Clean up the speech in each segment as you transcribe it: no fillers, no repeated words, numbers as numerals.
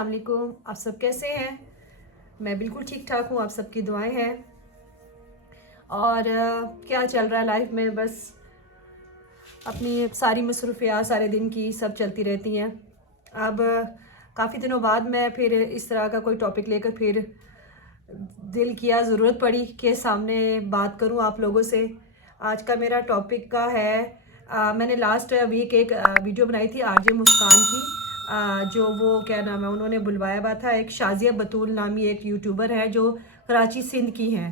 अस्सलाम वालेकुम। आप सब कैसे हैं? मैं बिल्कुल ठीक ठाक हूँ, आप सबकी दुआएं हैं। और क्या चल रहा है लाइफ में? बस अपनी सारी मसरूफियात सारे दिन की सब चलती रहती हैं। अब काफ़ी दिनों बाद मैं फिर इस तरह का कोई टॉपिक लेकर फिर दिल किया, ज़रूरत पड़ी कि सामने बात करूं आप लोगों से। आज का मेरा टॉपिक का है मैंने लास्ट वीक एक वीडियो बनाई थी आरजे मुस्कान की। जो वो क्या नाम है, उन्होंने बुलवाया हुआ था, एक शाजिया बतूल नामी एक यूट्यूबर है जो कराची सिंध की हैं।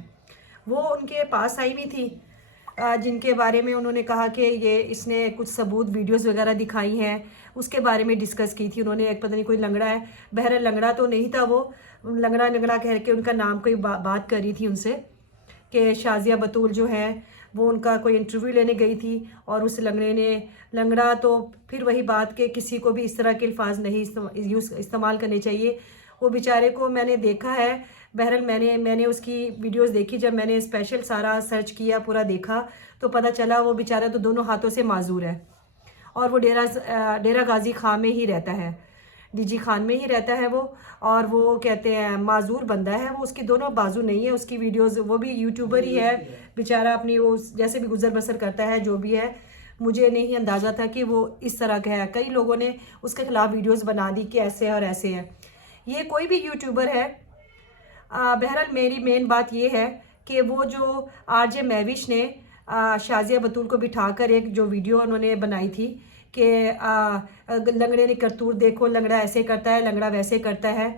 वो उनके पास आई हुई थी, जिनके बारे में उन्होंने कहा कि ये इसने कुछ सबूत वीडियोस वगैरह दिखाई हैं, उसके बारे में डिस्कस की थी उन्होंने। एक पता नहीं कोई लंगड़ा है, बहरहाल लंगड़ा तो नहीं था वो, लंगड़ा लंगड़ा कह के उनका नाम कोई बात कर रही थी उनसे कि शाजिया बतूल जो है वो उनका कोई इंटरव्यू लेने गई थी और उस लंगड़े ने, लंगड़ा तो फिर वही बात कि किसी को भी इस तरह के अल्फाज नहीं इस्तेमाल करने चाहिए। वो बेचारे को मैंने देखा है, बहरहाल मैंने उसकी वीडियोस देखी। जब मैंने स्पेशल सारा सर्च किया, पूरा देखा, तो पता चला वो बेचारा तो दोनों हाथों से माजूर है और वो डेरा गाजी खां में ही रहता है, डीजी खान में ही रहता है वो। और वो कहते हैं माजूर बंदा है वो, उसकी दोनों बाजू नहीं है। उसकी वीडियोस, वो भी यूट्यूबर ही है बेचारा, अपनी वो जैसे भी गुजर बसर करता है, जो भी है। मुझे नहीं अंदाज़ा था कि वो इस तरह का है। कई लोगों ने उसके खिलाफ वीडियोस बना दी कि ऐसे है और ऐसे है। ये कोई भी यूट्यूबर है। बहरहाल मेरी मेन बात ये है कि वो जो आरजे महविश ने शाजिया बतूल को बिठाकर एक जो वीडियो उन्होंने बनाई थी कि लंगड़े ने करतूत देखो, लंगड़ा ऐसे करता है, लंगड़ा वैसे करता है।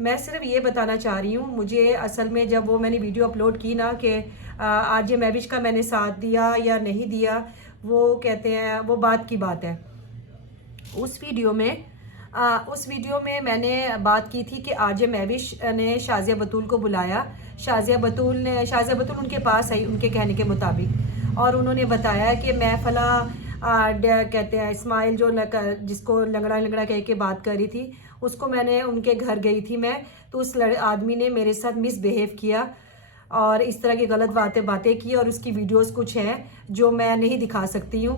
मैं सिर्फ ये बताना चाह रही हूँ, मुझे असल में जब वो मैंने वीडियो अपलोड की ना कि आरजे महविश का मैंने साथ दिया या नहीं दिया, वो कहते हैं वो बात की बात है। उस वीडियो में मैंने बात की थी कि आरजे महविश ने शाजिया बतूल को बुलाया। शाजिया बतूल उनके पास आई उनके कहने के मुताबिक, और उन्होंने बताया कि मैं फला कहते हैं इस्माइल जो जिसको लंगड़ा लंगड़ा कह के बात कर रही थी, उसको मैंने उनके घर गई थी मैं, तो उस आदमी ने मेरे साथ मिसबिहेव किया और इस तरह की गलत बातें की। और उसकी वीडियोस कुछ हैं जो मैं नहीं दिखा सकती हूँ।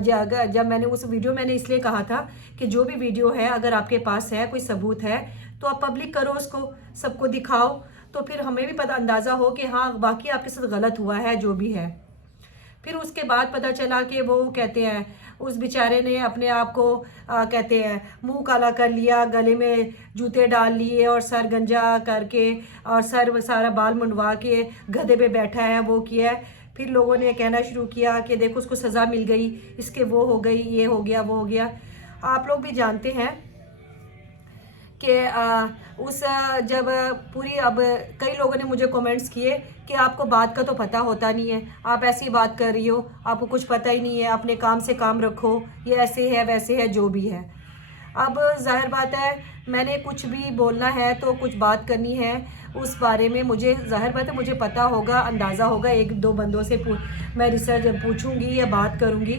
जब मैंने उस वीडियो मैंने इसलिए कहा था कि जो भी वीडियो है, अगर आपके पास है कोई सबूत है तो आप पब्लिक करो, उसको सबको दिखाओ, तो फिर हमें भी पता अंदाज़ा हो कि हाँ वाकई आपके साथ गलत हुआ है जो भी है। फिर उसके बाद पता चला कि वो कहते हैं उस बेचारे ने अपने आप को कहते हैं मुंह काला कर लिया, गले में जूते डाल लिए और सर गंजा करके और सर सारा बाल मुंडवा के गधे पे बैठा है, वो किया है। फिर लोगों ने कहना शुरू किया कि देखो उसको सज़ा मिल गई, इसके वो हो गई, ये हो गया, वो हो गया। आप लोग भी जानते हैं कि जब पूरी, अब कई लोगों ने मुझे कमेंट्स किए कि आपको बात का तो पता होता नहीं है, आप ऐसी बात कर रही हो, आपको कुछ पता ही नहीं है, अपने काम से काम रखो, ये ऐसे है वैसे है जो भी है। अब जाहिर बात है, मैंने कुछ भी बोलना है तो कुछ बात करनी है उस बारे में, मुझे जाहिर बात है मुझे पता होगा, अंदाज़ा होगा, एक दो बंदों से मैं रिसर्च पूछूंगी या बात करूंगी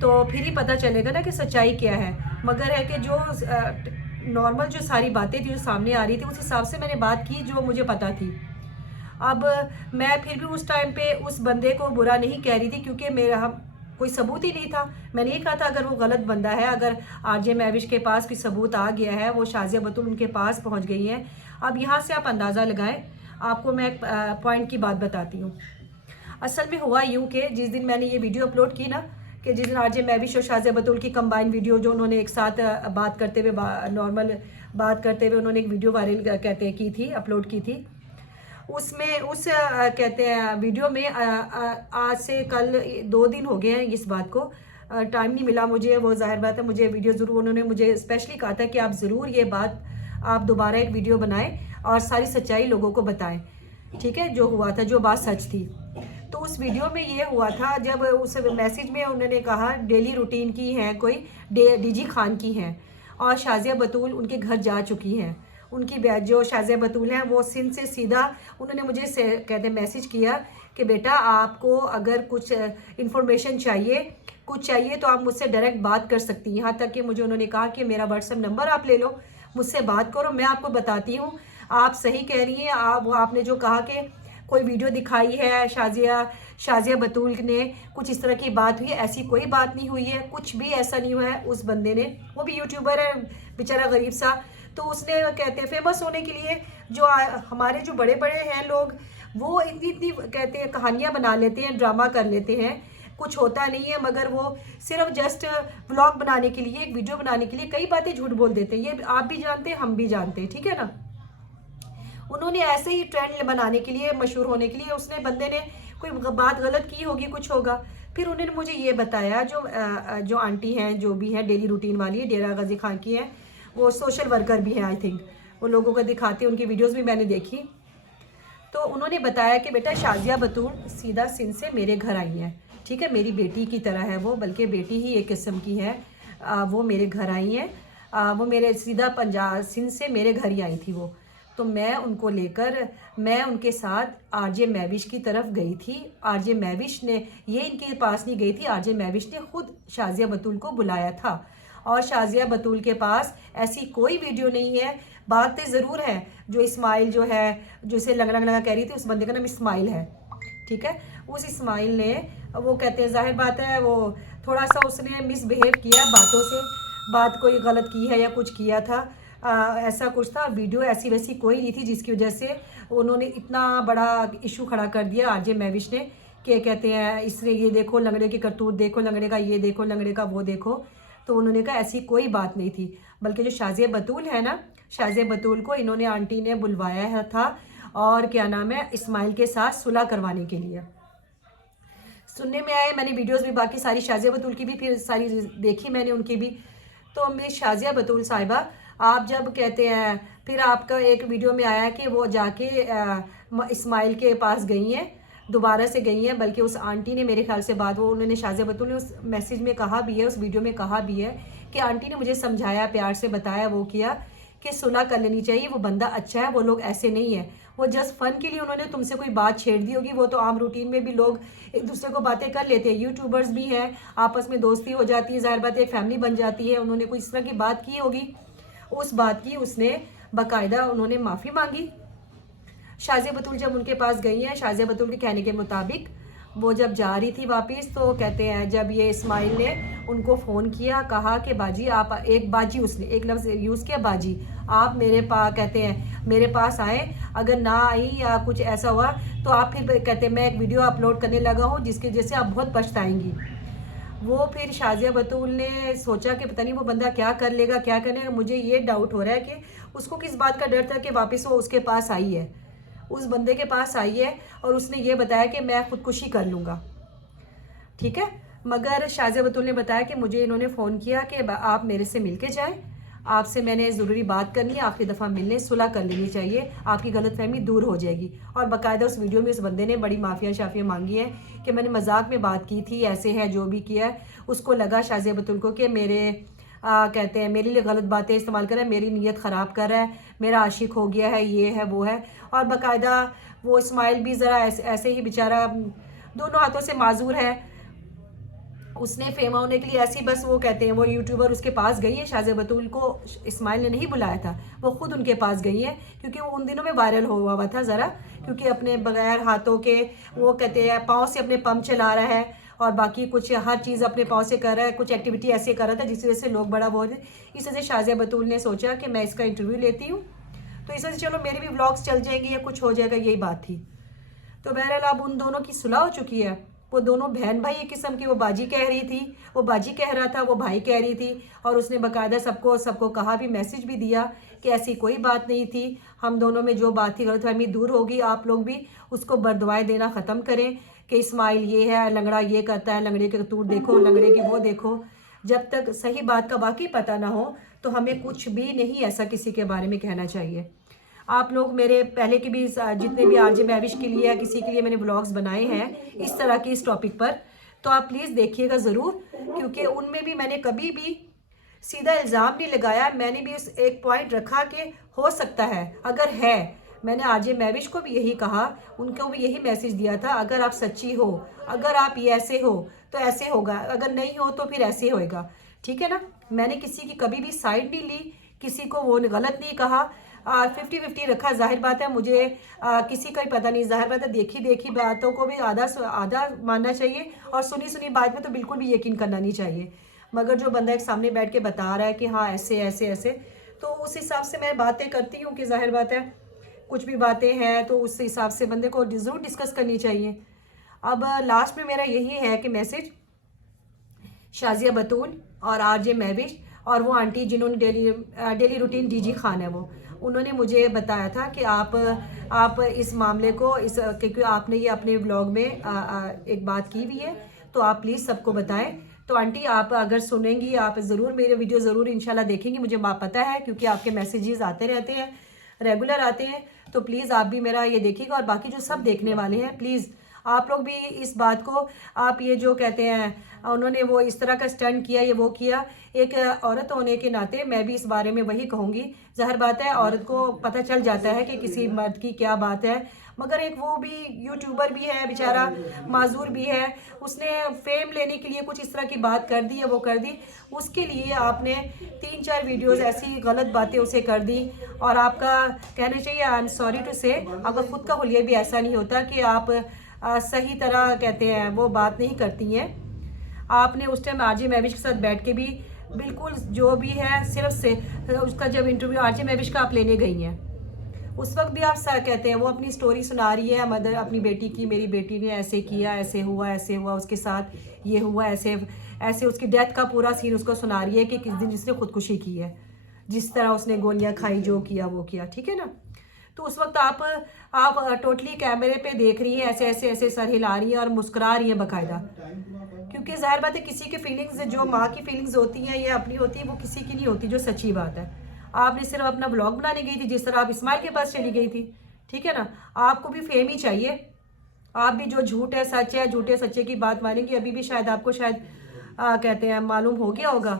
तो फिर ही पता चलेगा ना कि सच्चाई क्या है। मगर है कि जो नॉर्मल जो सारी बातें थी जो सामने आ रही थी, उस हिसाब से मैंने बात की जो मुझे पता थी। अब मैं फिर भी उस टाइम पे उस बंदे को बुरा नहीं कह रही थी, क्योंकि मेरा कोई सबूत ही नहीं था। मैंने ये कहा था अगर वो गलत बंदा है, अगर आरजे महविश के पास कोई सबूत आ गया है, वो शाजिया बतूल उनके पास पहुंच गई हैं। अब यहाँ से आप अंदाज़ा लगाएं, आपको मैं एक पॉइंट की बात बताती हूँ। असल में हुआ यूँ कि जिस दिन मैंने ये वीडियो अपलोड की ना, कि जिस दिन आरजे महविश और शाजिया बतूल की कंबाइन वीडियो जो उन्होंने एक साथ बात करते हुए, नॉर्मल बात करते हुए उन्होंने एक वीडियो वायरल कहते की थी, अपलोड की थी, उसमें उस कहते हैं वीडियो में आज से कल 2 दिन हो गए हैं इस बात को, टाइम नहीं मिला मुझे। वो जाहिर बात है मुझे वीडियो ज़रूर, उन्होंने मुझे स्पेशली कहा था कि आप ज़रूर ये बात, आप दोबारा एक वीडियो बनाएं और सारी सच्चाई लोगों को बताएं, ठीक है, जो हुआ था, जो बात सच थी। तो उस वीडियो में ये हुआ था, जब उस मैसेज में उन्होंने कहा डेली रूटीन की हैं, कोई डीजी खान की हैं और शाजिया बतूल उनके घर जा चुकी हैं। उनकी जो शाजिया बतूल हैं वो सिंध से सीधा उन्होंने मुझे कहते मैसेज किया कि बेटा आपको अगर कुछ इन्फॉर्मेशन चाहिए, कुछ चाहिए तो आप मुझसे डायरेक्ट बात कर सकती हैं। यहाँ तक कि मुझे उन्होंने कहा कि मेरा व्हाट्सएप नंबर आप ले लो, मुझसे बात करो, मैं आपको बताती हूँ। आप सही कह रही हैं, आपने जो कहा कि कोई वीडियो दिखाई है शाजिया बतूल ने, कुछ इस तरह की बात हुई है, ऐसी कोई बात नहीं हुई है, कुछ भी ऐसा नहीं हुआ है। उस बंदे ने, वो भी यूट्यूबर है बेचारा गरीब सा, तो उसने कहते हैं फेमस होने के लिए जो हमारे जो बड़े बड़े हैं लोग, वो इतनी इतनी कहते हैं कहानियाँ बना लेते हैं, ड्रामा कर लेते हैं, कुछ होता नहीं है, मगर वो सिर्फ जस्ट व्लॉग बनाने के लिए, एक वीडियो बनाने के लिए कई बातें झूठ बोल देते हैं। ये आप भी जानते हैं, हम भी जानते हैं, ठीक है ना। उन्होंने ऐसे ही ट्रेंड बनाने के लिए, मशहूर होने के लिए, उसने बंदे ने कोई बात गलत की होगी, कुछ होगा। फिर उन्होंने मुझे ये बताया, जो आंटी हैं, जो भी हैं डेली रूटीन वाली है, डेरा गाजी खान की है, वो सोशल वर्कर भी हैं आई थिंक, वो लोगों को दिखाती है, उनकी वीडियोस भी मैंने देखी। तो उन्होंने बताया कि बेटा शाजिया बतूल सीधा सिंध से मेरे घर आई हैं, ठीक है, मेरी बेटी की तरह है वो, बल्कि बेटी ही एक किस्म की है। वो मेरे घर आई हैं, वो मेरे सीधा पंजाब सिंध से मेरे घर ही आई थी वो। तो मैं उनको लेकर, मैं उनके साथ आरजे मैविश की तरफ गई थी। आरजे मैविश ने, ये इनके पास नहीं गई थी, आरजे मैविश ने खुद शाजिया बतूल को बुलाया था। और शाजिया बतूल के पास ऐसी कोई वीडियो नहीं है। बातें ज़रूर हैं, जो इस्माइल जो है, जो इसे लंगड़ा लंगड़ा कह रही थी, उस बंदे का नाम इस्माइल है, ठीक है। उस इस्माइल ने, वो कहते हैं जाहिर बात है, वो थोड़ा सा उसने मिसबिहेव किया बातों से, बात कोई गलत की है या कुछ किया था, ऐसा कुछ था। वीडियो ऐसी वैसी कोई नहीं थी जिसकी वजह से उन्होंने इतना बड़ा इशू खड़ा कर दिया आरजे मैविश ने, कि कहते हैं इसने ये देखो लंगड़े की करतूत देखो, लंगड़े का ये देखो, लंगड़े का वो देखो। तो उन्होंने कहा ऐसी कोई बात नहीं थी, बल्कि जो शाजिया बतूल है ना, शाजिया बतूल को इन्होंने, आंटी ने बुलवाया था, और क्या नाम है, इस्माइल के साथ सुलह करवाने के लिए। सुनने में आए, मैंने वीडियोस भी बाकी सारी शाजिया बतूल की भी फिर सारी देखी मैंने, उनकी भी। तो मेरी शाजिया बतूल साहिबा, आप जब कहते हैं, फिर आपका एक वीडियो में आया कि वो जाके इस्माइल के पास गई हैं, दोबारा से गई हैं, बल्कि उस आंटी ने मेरे ख्याल से बात, वो उन्होंने शाजिया बतूल ने उस मैसेज में कहा भी है, उस वीडियो में कहा भी है कि आंटी ने मुझे समझाया, प्यार से बताया, वो किया कि सुलह कर लेनी चाहिए, वो बंदा अच्छा है, वो लोग ऐसे नहीं है, वो जस्ट फ़न के लिए उन्होंने तुमसे कोई बात छेड़ दी होगी। वो तो आम रूटीन में भी लोग एक दूसरे को बातें कर लेते हैं, यूट्यूबर्स भी हैं, आपस में दोस्ती हो जाती है, ज़ाहिर बात है एक फैमिली बन जाती है। उन्होंने कोई इस तरह की बात की होगी, उस बात की उसने बाकायदा उन्होंने माफ़ी मांगी। शाजिया बतूल जब उनके पास गई हैं, शाजिया बतूल के कहने के मुताबिक वो जब जा रही थी वापस, तो कहते हैं जब ये इस्माइल ने उनको फ़ोन किया, कहा कि बाजी आप, एक बाजी, उसने एक लफ्ज़ यूज़ किया बाजी, आप मेरे पास, कहते हैं मेरे पास आए, अगर ना आई या कुछ ऐसा हुआ तो आप फिर, कहते हैं मैं एक वीडियो अपलोड करने लगा हूँ जिसकी वजह से आप बहुत पछताएंगी। वो फिर शाजिया बतूल ने सोचा कि पता नहीं वो बंदा क्या कर लेगा, क्या करेगा। मुझे ये डाउट हो रहा है कि उसको किस बात का डर था कि वापस वो उसके पास आई है, उस बंदे के पास आई है, और उसने ये बताया कि मैं खुदकुशी कर लूँगा, ठीक है। मगर शाजिया बतूल ने बताया कि मुझे इन्होंने फ़ोन किया कि आप मेरे से मिल के जाएँ, आपसे मैंने ज़रूरी बात करनी है, आखिरी दफ़ा मिलने, सुलह कर लेनी चाहिए, आपकी गलतफहमी दूर हो जाएगी। और बाकायदा उस वीडियो में उस बंदे ने बड़ी माफ़िया शाफिया मांगी है कि मैंने मजाक में बात की थी, ऐसे है, जो भी किया है। उसको लगा शाजिया बतूल को कि मेरे कहते हैं मेरे लिए गलत बातें इस्तेमाल कर रहा है, मेरी नीयत ख़राब कर रहा है, मेरा आशिक हो गया है, ये है वो है। और बाकायदा वो इस्माइल भी ज़रा ऐसे ही बेचारा दोनों हाथों से माजूर है, उसने फेमा होने के लिए ऐसी, बस वो कहते हैं वो यूट्यूबर उसके पास गई है, शाजिया बतूल को इस्माइल ने नहीं बुलाया था, वो खुद उनके पास गई है, क्योंकि वो उन दिनों में वायरल हुआ था ज़रा, क्योंकि अपने बगैर हाथों के, वो कहते हैं पाँव से अपने पंप चला रहा है, और बाकी कुछ हर चीज़ अपने पाँव से कर रहा है, कुछ एक्टिविटी ऐसे कर रहा था जिस वजह से लोग बड़ा बोल रहे। इस वजह से शाजिया बतूल ने सोचा कि मैं इसका इंटरव्यू लेती हूँ, तो इस वजह से चलो मेरे भी व्लॉग्स चल जाएंगे या कुछ हो जाएगा, यही बात थी। तो बहरहाल अब उन दोनों की सुलह हो चुकी है। वो दोनों बहन भाई एक किस्म की, वो बाजी कह रही थी, वो बाजी कह रहा था, वो भाई कह रही थी, और उसने बाकायदा सबको कहा भी, मैसेज भी दिया कि ऐसी कोई बात नहीं थी, हम दोनों में जो बात थी गलतफहमी दूर होगी, आप लोग भी उसको बरदुआएं देना ख़त्म करें कि इस्माइल ये है, लंगड़ा ये करता है, लंगड़े के तूर देखो, लंगड़े की वो देखो। जब तक सही बात का वाकई पता ना हो तो हमें कुछ भी नहीं ऐसा किसी के बारे में कहना चाहिए। आप लोग मेरे पहले के भी जितने भी आरजे मैविश के लिए या किसी के लिए मैंने ब्लॉग्स बनाए हैं इस तरह के, इस टॉपिक पर, तो आप प्लीज़ देखिएगा ज़रूर, क्योंकि उनमें भी मैंने कभी भी सीधा इल्ज़ाम नहीं लगाया, मैंने भी उस एक पॉइंट रखा कि हो सकता है, अगर है, मैंने आरजे मैविश को भी यही कहा, उनको भी यही मैसेज दिया था, अगर आप सच्ची हो, अगर आप ये ऐसे हो तो ऐसे होगा, अगर नहीं हो तो फिर ऐसे होएगा, ठीक है ना। मैंने किसी की कभी भी साइड नहीं ली, किसी को वो गलत नहीं कहा, 50-50 रखा। जाहिर बात है मुझे किसी का ही पता नहीं, जाहिर बात है देखी बातों को भी आधा मानना चाहिए, और सुनी बात में तो बिल्कुल भी यकीन करना नहीं चाहिए। मगर जो बंदा एक सामने बैठ के बता रहा है कि हाँ ऐसे ऐसे ऐसे, तो उस हिसाब से मैं बातें करती हूँ कि जाहिर बात है कुछ भी बातें हैं तो उस हिसाब से बंदे को ज़रूर डिस्कस करनी चाहिए। अब लास्ट में मेरा यही है कि मैसेज शाजिया बतूल और आरजे महविश और वो आंटी जिन्होंने डेली रूटीन डीजी खान है, वो उन्होंने मुझे बताया था कि आप इस मामले को क्योंकि आपने ये अपने व्लॉग में एक बात की हुई है तो आप प्लीज़ सबको बताएं। तो आंटी आप अगर सुनेंगी आप ज़रूर मेरे वीडियो ज़रूर इंशाल्लाह देखेंगी, मुझे पता है क्योंकि आपके मैसेजेस आते रहते हैं, रेगुलर आते हैं। तो प्लीज़ आप भी मेरा ये देखिएगा और बाकी जो सब देखने वाले हैं प्लीज़ आप लोग भी इस बात को, आप ये जो कहते हैं उन्होंने वो इस तरह का स्टंट किया, ये वो किया, एक औरत होने के नाते मैं भी इस बारे में वही कहूँगी। ज़ाहिर बात है औरत को पता चल जाता है कि किसी मर्द की क्या बात है, मगर एक वो भी यूट्यूबर भी है बेचारा, माजूर भी है, उसने फेम लेने के लिए कुछ इस तरह की बात कर दी है, वो कर दी, उसके लिए आपने 3-4 वीडियोस ऐसी गलत बातें उसे कर दी। और आपका कहना चाहिए आई एम सॉरी टू से, आपका खुद का हुलिया भी ऐसा नहीं होता कि आप सही तरह कहते हैं वो बात नहीं करती हैं। आपने उस टाइम आरजे महविश के साथ बैठ के भी बिल्कुल जो भी है सिर्फ से उसका जब इंटरव्यू आरजे महविश का आप लेने गई हैं उस वक्त भी आप कहते हैं वो अपनी स्टोरी सुना रही है मदर अपनी बेटी की, मेरी बेटी ने ऐसे किया, ऐसे हुआ उसके साथ, ये हुआ, ऐसे ऐसे उसकी डेथ का पूरा सीन उसको सुना रही है कि किस दिन जिसने खुदकुशी की है, जिस तरह उसने गोलियां खाई, जो किया वो किया, ठीक है ना। तो उस वक्त आप टोटली कैमरे पे देख रही हैं, ऐसे ऐसे ऐसे सर हिला रही हैं और मुस्कुरा रही हैं बाकायदा, क्योंकि जाहिर बात है किसी की फीलिंग्स, जो माँ की फीलिंग्स होती हैं या अपनी होती है, वो किसी की नहीं होती, जो सच्ची बात है। आपने सिर्फ अपना ब्लॉग बनाने गई थी, जिस तरह आप इस्माइल के पास चली गई थी, ठीक है ना। आपको भी फेम ही चाहिए, आप भी जो झूठ है सच है, झूठे सच्चे की बात मानेंगी। अभी भी शायद आपको कहते हैं मालूम हो गया होगा,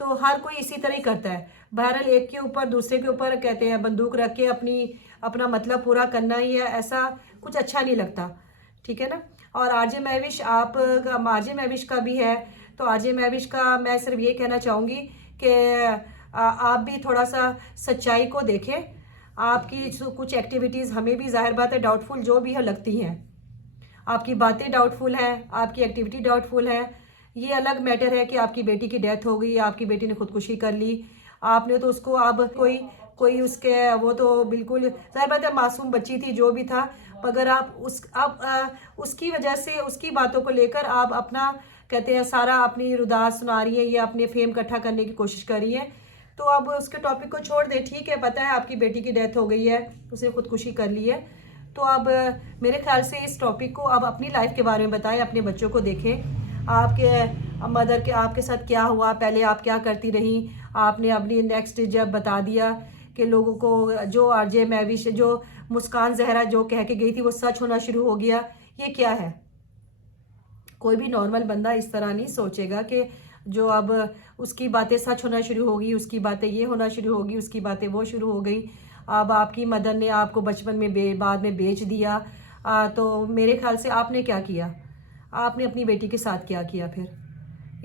तो हर कोई इसी तरह ही करता है। बहरहाल एक के ऊपर दूसरे के ऊपर कहते हैं बंदूक रख के अपना मतलब पूरा करना ही है, ऐसा कुछ अच्छा नहीं लगता, ठीक है ना। और आरजे महविश आरजे महविश का भी है, तो आरजे महविश का मैं सिर्फ ये कहना चाहूँगी कि आप भी थोड़ा सा सच्चाई को देखें। आपकी कुछ एक्टिविटीज़ हमें भी जाहिर बात है डाउटफुल जो भी है लगती हैं, आपकी बातें डाउटफुल हैं, आपकी एक्टिविटी डाउटफुल है। ये अलग मैटर है कि आपकी बेटी की डेथ हो गई, आपकी बेटी ने खुदकुशी कर ली, आपने तो उसको अब कोई उसके वो तो बिल्कुल जाहिर बात है मासूम बच्ची थी, जो भी था, मगर आप उसकी वजह से उसकी बातों को लेकर आप अपना कहते हैं सारा अपनी रुदास सुना रही है या अपने फेम इकट्ठा करने की कोशिश कर रही है। तो अब उसके टॉपिक को छोड़ दें, ठीक है, पता है आपकी बेटी की डेथ हो गई है, उसने खुदकुशी कर ली है, तो अब मेरे ख्याल से इस टॉपिक को अब अपनी लाइफ के बारे में बताएं, अपने बच्चों को देखें, आपके मदर के आपके साथ क्या हुआ, पहले आप क्या करती रही, आपने अपनी नेक्स्ट जब बता दिया कि लोगों को जो आरजे महविश जो मुस्कान जहरा जो कह के गई थी वो सच होना शुरू हो गया, ये क्या है। कोई भी नॉर्मल बंदा इस तरह नहीं सोचेगा कि जो अब उसकी बातें सच होना शुरू होगी, उसकी बातें ये होना शुरू होगी, उसकी बातें वो शुरू हो गई। अब आपकी मदर ने आपको बचपन में बाद में बेच दिया, तो मेरे ख्याल से आपने क्या किया, आपने अपनी बेटी के साथ क्या किया। फिर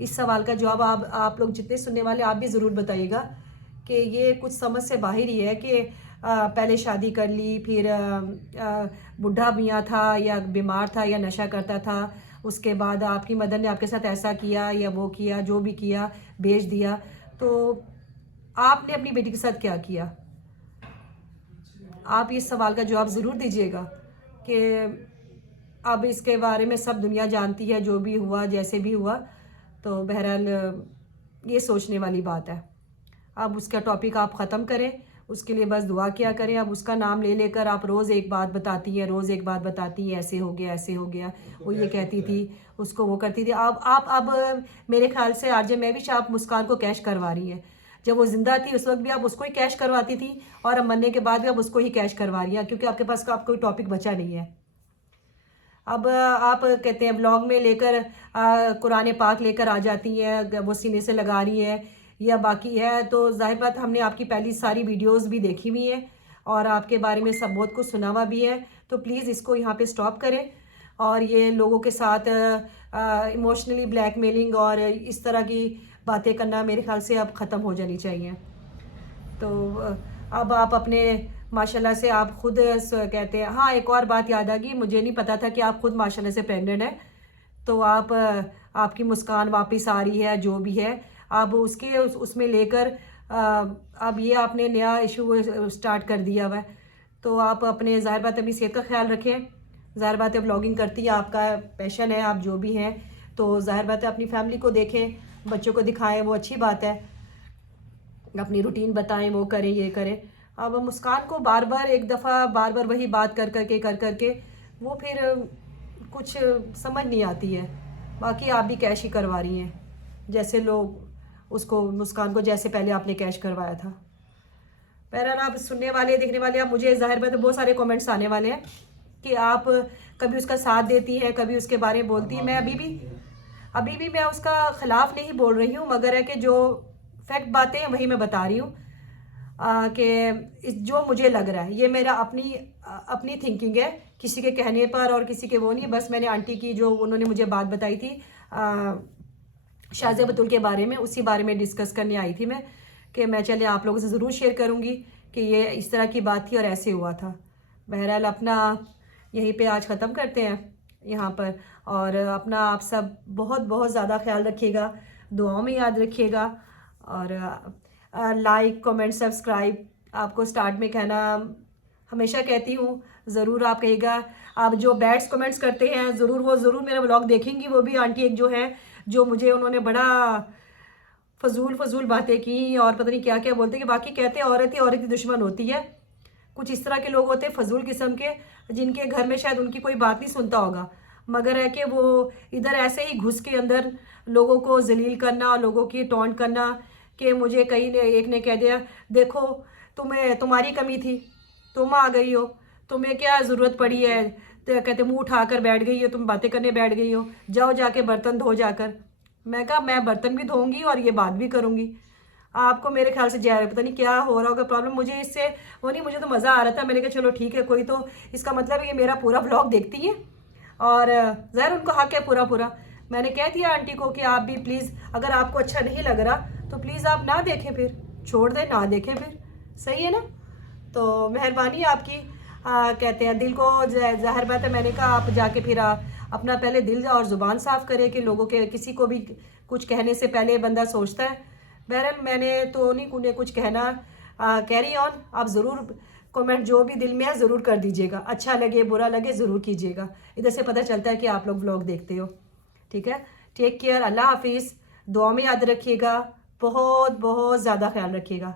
इस सवाल का जवाब आप लोग जितने सुनने वाले आप भी ज़रूर बताइएगा कि ये कुछ समझ से बाहर ही है कि पहले शादी कर ली, फिर बूढ़ा मियाँ था या बीमार था या नशा करता था, उसके बाद आपकी मदर ने आपके साथ ऐसा किया या वो किया, जो भी किया, बेच दिया, तो आपने अपनी बेटी के साथ क्या किया। आप इस सवाल का जवाब ज़रूर दीजिएगा कि अब इसके बारे में सब दुनिया जानती है, जो भी हुआ जैसे भी हुआ, तो बहरहाल ये सोचने वाली बात है। अब उसका टॉपिक आप ख़त्म करें, उसके लिए बस दुआ किया करें। अब उसका नाम ले लेकर आप रोज़ एक बात बताती हैं, रोज़ एक बात बताती हैं, ऐसे हो गया, ऐसे हो गया, वो ये कहती थी, उसको वो करती थी। अब मेरे ख्याल से आरजे महविश आप मुस्कान को कैश करवा रही हैं। जब वो ज़िंदा थी उस वक्त भी आप उसको ही कैश करवाती थी और अब मरने के बाद भी आप उसको ही कैश करवा रही हैं, क्योंकि आपके पास आप कोई टॉपिक बचा नहीं है। अब आप कहते हैं ब्लॉग में लेकर कुरान पाक लेकर आ जाती हैं, वो सीने से लगा रही हैं या बाकी है, तो जाहिर बात हमने आपकी पहली सारी वीडियोस भी देखी हुई हैं और आपके बारे में सब बहुत कुछ सुना हुआ भी है। तो प्लीज़ इसको यहाँ पे स्टॉप करें और ये लोगों के साथ इमोशनली ब्लैकमेलिंग और इस तरह की बातें करना मेरे ख्याल से अब ख़त्म हो जानी चाहिए। तो अब आप अपने माशाल्लाह से आप खुद कहते हैं, हाँ एक और बात याद आ गई, मुझे नहीं पता था कि आप खुद माशाल्लाह से प्रेग्नेंट हैं, तो आपकी मुस्कान वापस आ रही है, जो भी है अब उसमें लेकर अब ये आपने नया इशू स्टार्ट कर दिया हुआ है, तो आप अपने ज़ाहिर बात अपनी सेहत का ख्याल रखें। ज़ाहिर बात है व्लॉगिंग करती है, आपका पैशन है, आप जो भी हैं, तो ज़ाहिर बात है अपनी फैमिली को देखें, बच्चों को दिखाएं, वो अच्छी बात है। अपनी रूटीन बताएं, वो करें, ये करें। अब मुस्कान को बार बार एक दफ़ा बार बार वही बात कर करके वो फिर कुछ समझ नहीं आती है। बाकी आप भी कैश ही करवा रही हैं, जैसे लोग उसको मुस्कान को जैसे पहले आपने कैश करवाया था। बहरहाल आप सुनने वाले, देखने वाले, आप मुझे ज़ाहिर बात है बहुत सारे कमेंट्स आने वाले हैं कि आप कभी उसका साथ देती हैं, कभी उसके बारे में बोलती हैं। मैं अभी भी मैं उसका ख़िलाफ़ नहीं बोल रही हूँ, मगर है कि जो फैक्ट बातें हैं वही मैं बता रही हूँ कि जो मुझे लग रहा है, ये मेरा अपनी थिंकिंग है, किसी के कहने पर और किसी के वो नहीं। बस मैंने आंटी की जो उन्होंने मुझे बात बताई थी शाज़िया बतूल के बारे में, उसी बारे में डिस्कस करने आई थी मैं, कि मैं चले आप लोगों से ज़रूर शेयर करूँगी कि ये इस तरह की बात थी और ऐसे हुआ था। बहरहाल अपना यहीं पे आज ख़त्म करते हैं यहाँ पर, और अपना आप सब बहुत बहुत ज़्यादा ख्याल रखिएगा, दुआओं में याद रखिएगा, और लाइक, कमेंट, सब्सक्राइब आपको स्टार्ट में कहना हमेशा कहती हूँ, ज़रूर आप कहिएगा। आप जो बैड्स कमेंट्स करते हैं ज़रूर मेरा व्लॉग देखेंगी। वो भी आंटी एक जो है, जो मुझे उन्होंने बड़ा फजूल बातें की और पता नहीं क्या क्या बोलते, कि बाकी कहते हैं औरत ही दुश्मन होती है। कुछ इस तरह के लोग होते हैं फजूल किस्म के, जिनके घर में शायद उनकी कोई बात नहीं सुनता होगा, मगर है कि वो इधर ऐसे ही घुस के अंदर लोगों को जलील करना, लोगों की टॉन्ट करना। कि मुझे एक ने कह दिया, देखो तुम्हारी कमी थी, तुम आ गई हो, तुम्हें क्या ज़रूरत पड़ी है, तो कहते मुंह उठाकर बैठ गई हो, तुम बातें करने बैठ गई हो, जाओ जाके बर्तन धो जाकर। मैं कहा मैं बर्तन भी धोऊंगी और ये बात भी करूंगी। आपको मेरे ख्याल से पता नहीं क्या हो रहा होगा प्रॉब्लम, मुझे इससे वो नहीं, मुझे तो मज़ा आ रहा था। मैंने कहा चलो ठीक है, कोई तो इसका मतलब है ये मेरा पूरा व्लॉग देखती है और ज़ाहिर उनको हक है पूरा। मैंने कह दिया आंटी को कि आप भी प्लीज़, अगर आपको अच्छा नहीं लग रहा तो प्लीज़ आप ना देखें, फिर छोड़ दें, ना देखें फिर, सही है ना। तो मेहरबानी आपकी। कहते हैं दिल को, ज़ाहिर बात है मैंने कहा आप जाके फिर अपना पहले दिल और ज़ुबान साफ़ करें, कि लोगों के किसी को भी कुछ कहने से पहले बंदा सोचता है। बहरहाल मैंने तो नहीं उन्हें कुछ कहना, कैरी ऑन। आप ज़रूर कमेंट जो भी दिल में है ज़रूर कर दीजिएगा, अच्छा लगे बुरा लगे ज़रूर कीजिएगा, इधर से पता चलता है कि आप लोग व्लॉग देखते हो। ठीक है, टेक केयर, अल्लाह हाफिज़, दुआ में याद रखिएगा, बहुत बहुत ज़्यादा ख्याल रखिएगा।